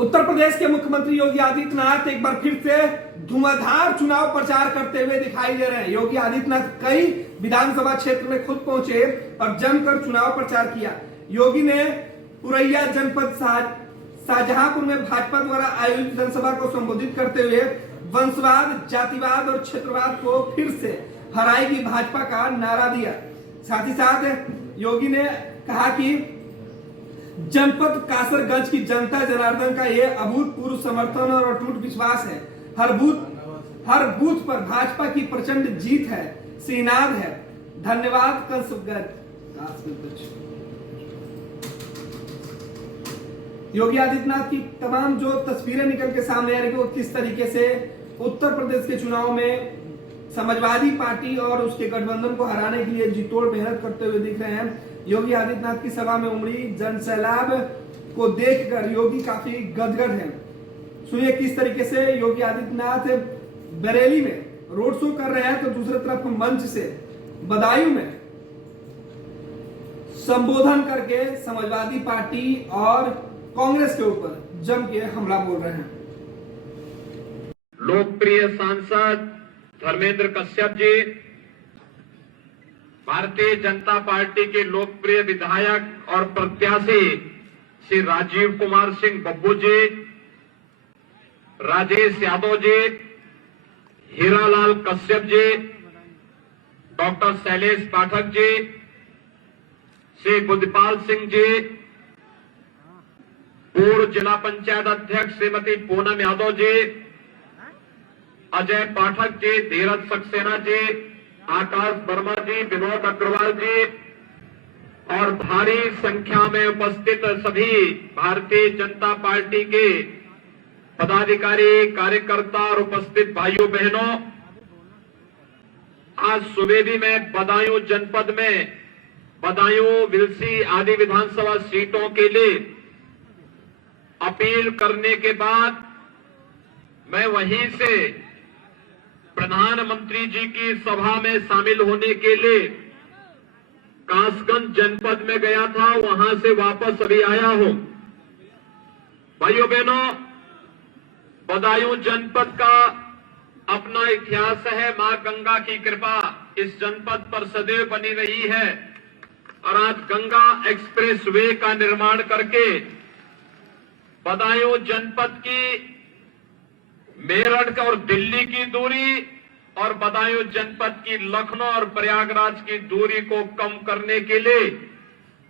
उत्तर प्रदेश के मुख्यमंत्री योगी आदित्यनाथ एक बार फिर से धुआंधार चुनाव प्रचार करते हुए दिखाई दे रहे हैं। योगी आदित्यनाथ कई विधानसभा क्षेत्र में खुद पहुंचे और जमकर चुनाव प्रचार किया। योगी ने पुरैया जनपद शाहजहांपुर में भाजपा द्वारा आयोजित जनसभा को संबोधित करते हुए वंशवाद, जातिवाद और क्षेत्रवाद को फिर से हराएगी भाजपा का नारा दिया। साथ ही साथ योगी ने कहा कि जनपद कासरगंज की जनता जनार्दन का यह अभूतपूर्व समर्थन और अटूट विश्वास है। हर बूथ पर भाजपा की प्रचंड जीत है, श्रीनाद है। धन्यवाद योगी आदित्यनाथ की तमाम जो तस्वीरें निकल के सामने आ रही है वो किस तरीके से उत्तर प्रदेश के चुनाव में समाजवादी पार्टी और उसके गठबंधन को हराने के लिए जीतोड़ मेहनत करते हुए दिख रहे हैं। योगी आदित्यनाथ की सभा में उमड़ी जन सैलाब को देखकर योगी काफी गदगद हैं। सुनिए किस तरीके से योगी आदित्यनाथ बरेली में रोड शो कर रहे हैं तो दूसरी तरफ मंच से बदायूं में संबोधन करके समाजवादी पार्टी और कांग्रेस के ऊपर जम के हमला बोल रहे हैं। लोकप्रिय सांसद धर्मेंद्र कश्यप जी, भारतीय जनता पार्टी के लोकप्रिय विधायक और प्रत्याशी श्री राजीव कुमार सिंह बब्बू जी, राजेश यादव जी, हीरालाल कश्यप जी, डॉक्टर शैलेश पाठक जी, श्री बुद्धपाल सिंह जी, पूर्व जिला पंचायत अध्यक्ष श्रीमती पूनम यादव जी, अजय पाठक जी, धीरज सक्सेना जी, आकाश वर्मा जी, विनोद अग्रवाल जी और भारी संख्या में उपस्थित सभी भारतीय जनता पार्टी के पदाधिकारी, कार्यकर्ता और उपस्थित भाइयों बहनों, आज सुबह भी मैं बदायूं जनपद में बदायूं, विलसी आदि विधानसभा सीटों के लिए अपील करने के बाद मैं वहीं से प्रधानमंत्री जी की सभा में शामिल होने के लिए कासगंज जनपद में गया था, वहां से वापस अभी आया हूं। भाइयों बहनों, बदायूं जनपद का अपना इतिहास है। मां गंगा की कृपा इस जनपद पर सदैव बनी रही है और आज गंगा एक्सप्रेस वे का निर्माण करके बदायूं जनपद की मेरठ और दिल्ली की दूरी और बदायूं जनपद की लखनऊ और प्रयागराज की दूरी को कम करने के लिए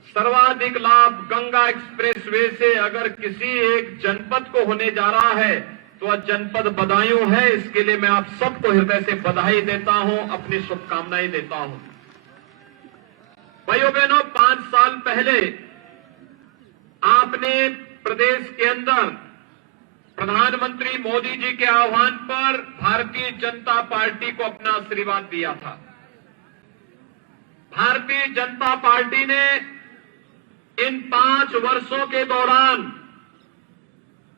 सर्वाधिक लाभ गंगा एक्सप्रेस वे से अगर किसी एक जनपद को होने जा रहा है तो वह जनपद बदायूं है। इसके लिए मैं आप सबको हृदय से बधाई देता हूं, अपनी शुभकामनाएं देता हूं। भाइयों बहनों, 5 साल पहले आपने प्रदेश के अंदर प्रधानमंत्री मोदी जी के आह्वान पर भारतीय जनता पार्टी को अपना आशीर्वाद दिया था। भारतीय जनता पार्टी ने इन 5 वर्षों के दौरान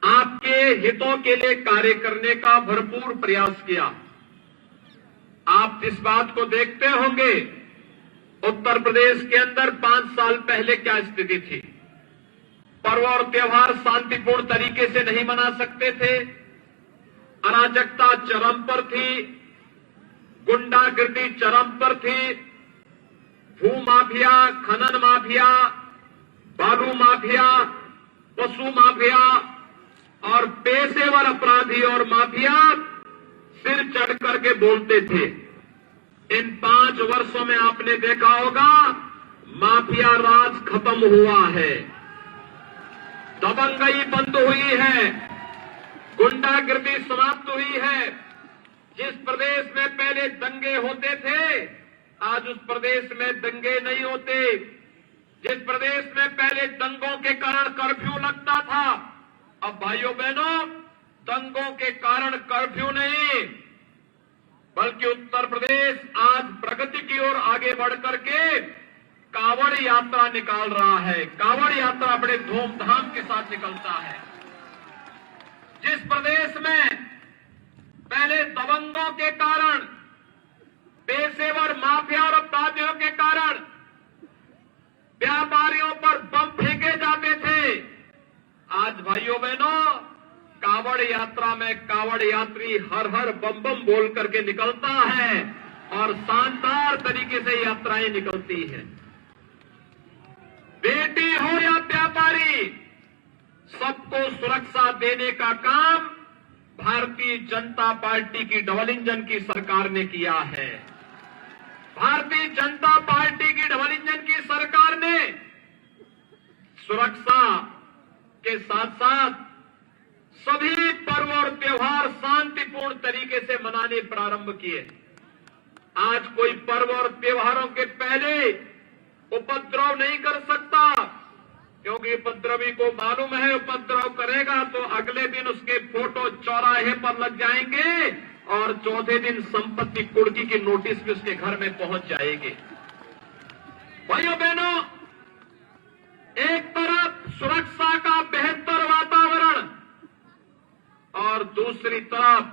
आपके हितों के लिए कार्य करने का भरपूर प्रयास किया। आप इस बात को देखते होंगे, उत्तर प्रदेश के अंदर 5 साल पहले क्या स्थिति थी। पर्व और त्योहार शांतिपूर्ण तरीके से नहीं मना सकते थे, अराजकता चरम पर थी, गुंडागर्दी चरम पर थी, भू माफिया, खनन माफिया, बालू माफिया, पशु माफिया और पेशेवर अपराधी और माफिया सिर चढ़ करके बोलते थे। इन 5 वर्षों में आपने देखा होगा माफिया राज खत्म हुआ है, दबंगई बंद हुई है, गुंडागिर्दी समाप्त हुई है। जिस प्रदेश में पहले दंगे होते थे आज उस प्रदेश में दंगे नहीं होते। जिस प्रदेश में पहले दंगों के कारण कर्फ्यू लगता था, अब भाइयों बहनों दंगों के कारण कर्फ्यू नहीं बल्कि उत्तर प्रदेश आज प्रगति की ओर आगे बढ़ करके कांवड़ यात्रा निकाल रहा है। कांवड़ यात्रा बड़े धूमधाम के साथ निकलता है। जिस प्रदेश में पहले दबंगों के कारण, पेशेवर माफिया और अपराधियों के कारण व्यापारियों पर बम फेंके जाते थे, आज भाइयों बहनों कावड़ यात्रा में कावड़ यात्री हर हर बम बम बोल करके निकलता है और शानदार तरीके से यात्राएं निकलती हैं। बेटी हो या व्यापारी, सबको सुरक्षा देने का काम भारतीय जनता पार्टी की डबल इंजन की सरकार ने किया है। भारतीय जनता पार्टी की डबल इंजन की सरकार ने सुरक्षा के साथ साथ सभी पर्व और त्योहार शांतिपूर्ण तरीके से मनाने प्रारंभ किए। आज कोई पर्व और त्योहारों के पहले उपद्रव नहीं कर सकता, क्योंकि उपद्रवी को मालूम है उपद्रव करेगा तो अगले दिन उसके फोटो चौराहे पर लग जाएंगे और चौथे दिन संपत्ति कुर्की की नोटिस भी उसके घर में पहुंच जाएगी। भाइयों बहनों, एक तरफ सुरक्षा का बेहतर वातावरण और दूसरी तरफ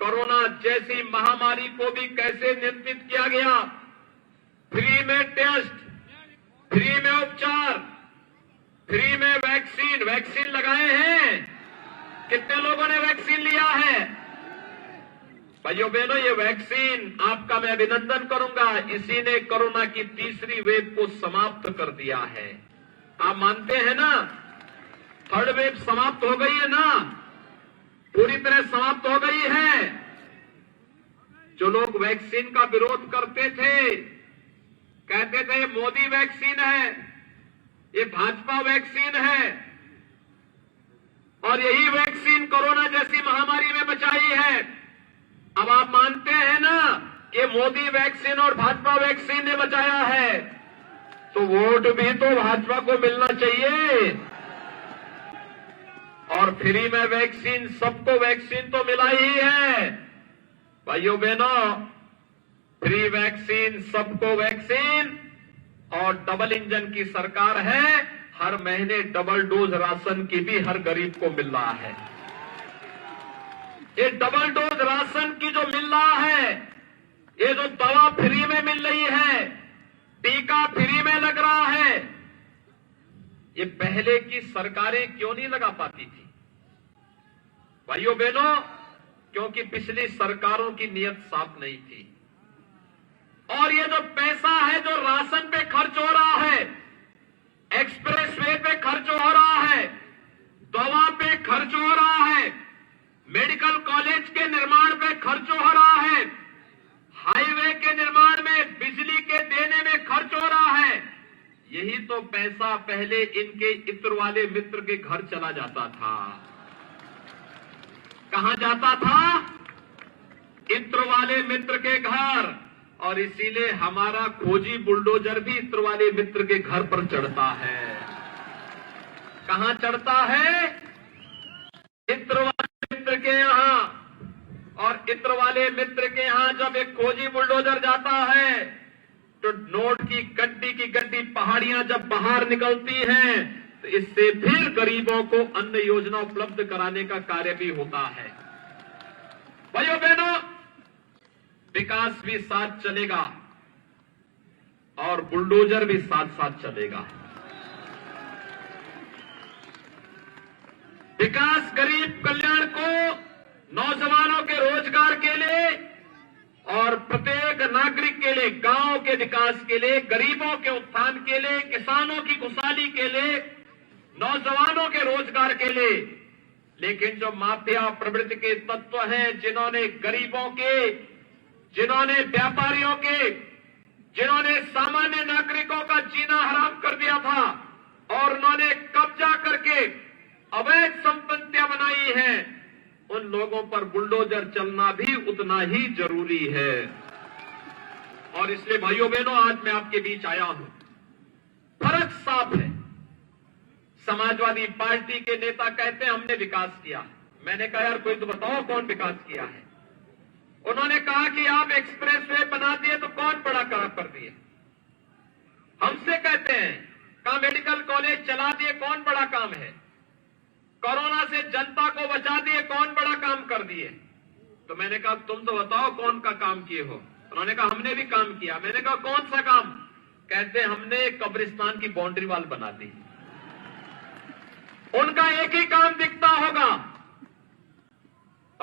कोरोना जैसी महामारी को भी कैसे नियंत्रित किया गया। फ्री में टेस्ट, फ्री में उपचार, फ्री में वैक्सीन लगाए हैं। कितने लोगों ने वैक्सीन लिया है? भाइयों बहनों, ये वैक्सीन आपका मैं अभिनंदन करूंगा, इसी ने कोरोना की तीसरी वेव को समाप्त कर दिया है। आप मानते हैं ना, थर्ड वेव समाप्त हो गई है ना, पूरी तरह समाप्त हो गई है। जो लोग वैक्सीन का विरोध करते थे, कहते थे मोदी वैक्सीन है, ये भाजपा वैक्सीन है और यही वैक्सीन कोरोना जैसी महामारी में बचाई है। अब आप मानते हैं ना कि मोदी वैक्सीन और भाजपा वैक्सीन ने बचाया है, तो वोट भी तो भाजपा को मिलना चाहिए। और फ्री में वैक्सीन, सबको वैक्सीन तो मिला ही है। भाइयों बहनों, फ्री वैक्सीन, सबको वैक्सीन और डबल इंजन की सरकार है। हर महीने डबल डोज राशन की भी हर गरीब को मिल रहा है। ये डबल डोज राशन की जो मिल रहा है, ये जो दवा फ्री में मिल रही है, टीका फ्री में लग रहा है, ये पहले की सरकारें क्यों नहीं लगा पाती थी? भाइयों बहनों, क्योंकि पिछली सरकारों की नीयत साफ नहीं थी। और ये जो पैसा है जो राशन पे खर्च हो रहा है, एक्सप्रेस वे पे खर्च हो रहा है, दवा पे खर्च हो रहा है, मेडिकल कॉलेज के निर्माण पे खर्च हो रहा है, हाईवे के निर्माण में, बिजली के देने में खर्च हो रहा है, यही तो पैसा पहले इनके इत्र वाले मित्र के घर चला जाता था। कहां जाता था? इत्र वाले मित्र के घर। और इसीलिए हमारा खोजी बुलडोजर भी इत्र वाले मित्र के घर पर चढ़ता है। कहां चढ़ता है? इत्र वाले मित्र के यहां। और इत्र वाले मित्र के यहां जब एक खोजी बुलडोजर जाता है तो नोट की गड्डी पहाड़ियां जब बाहर निकलती हैं, तो इससे फिर गरीबों को अन्न योजना उपलब्ध कराने का कार्य भी होता है। भाइयों बहनों, विकास भी साथ चलेगा और बुलडोजर भी साथ साथ चलेगा। विकास गरीब कल्याण को, नौजवानों के रोजगार के लिए और प्रत्येक नागरिक के लिए, गांव के विकास के लिए, गरीबों के उत्थान के लिए, किसानों की खुशहाली के लिए, नौजवानों के रोजगार के लिए। लेकिन जो माफिया प्रवृत्ति के तत्व हैं, जिन्होंने गरीबों के, जिन्होंने व्यापारियों के, जिन्होंने सामान्य नागरिकों का जीना हराम कर दिया था और उन्होंने कब्जा करके अवैध संपत्तियां बनाई हैं, उन लोगों पर बुलडोजर चलना भी उतना ही जरूरी है। और इसलिए भाइयों बहनों, आज मैं आपके बीच आया हूं। फर्क साफ है। समाजवादी पार्टी के नेता कहते हैं हमने विकास किया। मैंने कहा यार कोई तो बताओ कौन विकास किया है। उन्होंने कहा कि आप एक्सप्रेसवे बना दिए तो कौन बड़ा काम कर दिए। हमसे कहते हैं कहा मेडिकल कॉलेज चला दिए, कौन बड़ा काम है। कोरोना से जनता को बचा दिए, कौन बड़ा काम कर दिए। तो मैंने कहा तुम तो बताओ कौन का काम किए हो। उन्होंने कहा हमने भी काम किया। मैंने कहा कौन सा काम। कहते हमने कब्रिस्तान की बाउंड्री वॉल बना दी। उनका एक ही काम दिखता होगा,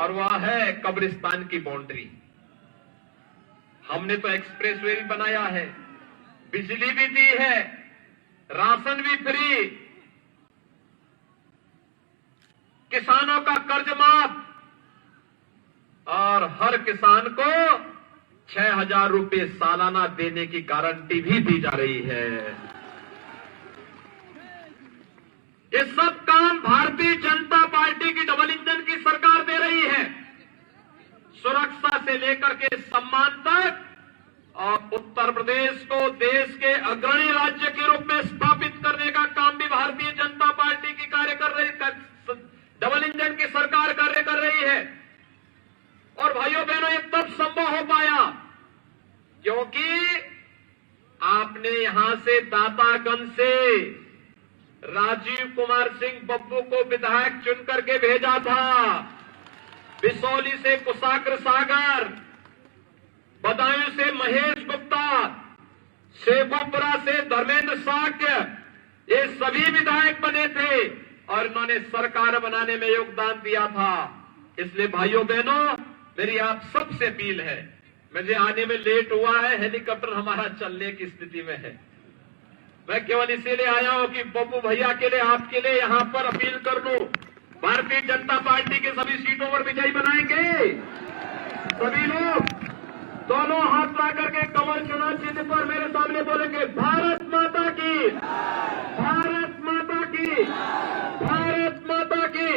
और वह है कब्रिस्तान की बाउंड्री। हमने तो एक्सप्रेसवे भी बनाया है, बिजली भी दी है, राशन भी फ्री, किसानों का कर्ज माफ और हर किसान को 6,000 रुपए सालाना देने की गारंटी भी दी जा रही है। ये सब काम भारतीय जनता पार्टी की डबल इंजन की सरकार दे रही है। सुरक्षा से लेकर के सम्मान तक, और उत्तर प्रदेश को देश के अग्रणी राज्य के रूप में स्थापित करने का काम भी भारतीय जनता पार्टी की डबल इंजन की सरकार कार्य कर रही है। और भाइयों बहनों, ये तब संभव हो पाया क्योंकि आपने यहां से दातागंज से राजीव कुमार सिंह बब्बू को विधायक चुन करके भेजा था, बिसौली से कुशाग्र सागर, बदायूं से महेश गुप्ता, शेखोपुरा से धर्मेंद्र साक्य, ये सभी विधायक बने थे और इन्होंने सरकार बनाने में योगदान दिया था। इसलिए भाइयों बहनों, मेरी आप सबसे अपील है, मुझे आने में लेट हुआ है, हेलीकॉप्टर हमारा चलने की स्थिति में है, मैं केवल इसीलिए आया हूं कि बब्बू भैया के लिए, आपके लिए यहां पर अपील कर लूं, भारतीय जनता पार्टी के सभी सीटों पर विजयी बनाएंगे। सभी लोग दोनों हाथ ला करके कमल चुनाव चिन्ह पर मेरे सामने बोलेंगे, भारत माता की, भारत माता की, भारत माता की।